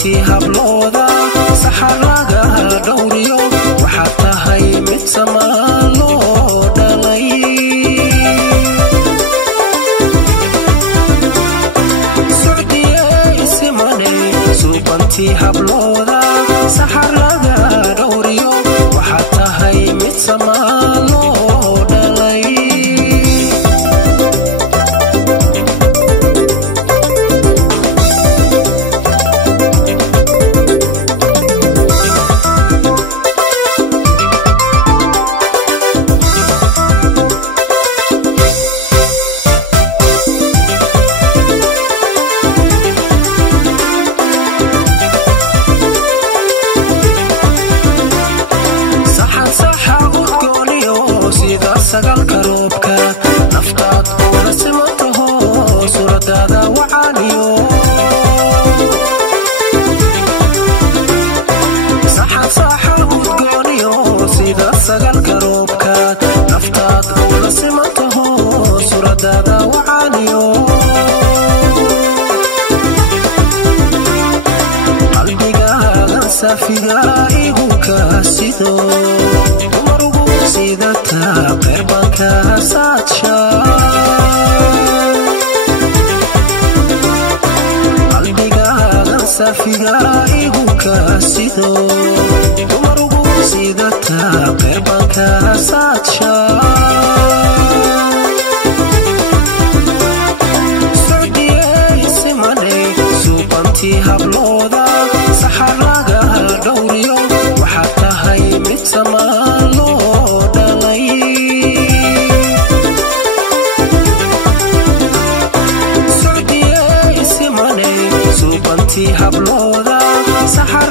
subantii hablooda saxar laga dhowriyo waxaad tahay mid samaan loo dhalay socdiyey simane subantii hablooda saxar laga dhowriyo waxaad tahay mid samaan loo dhalay sagalka roobka naftaad una simantaho suuradaada wacaaniyo saxa udgooniyo sida sagalka roobka naftaad una simantaho suuradaada wacaaniyo qalbigaagan safiga igu kaasido sidata qerbanka saadsha qalbigaagan safiga igu kaasido dumarugu sidata qerbanka saadsha socdiyey simane subantii hablooda saxar laga dhowriyo waxaad tahay mid samaan loo dhalay socdiyey simane subantii hablooda saxar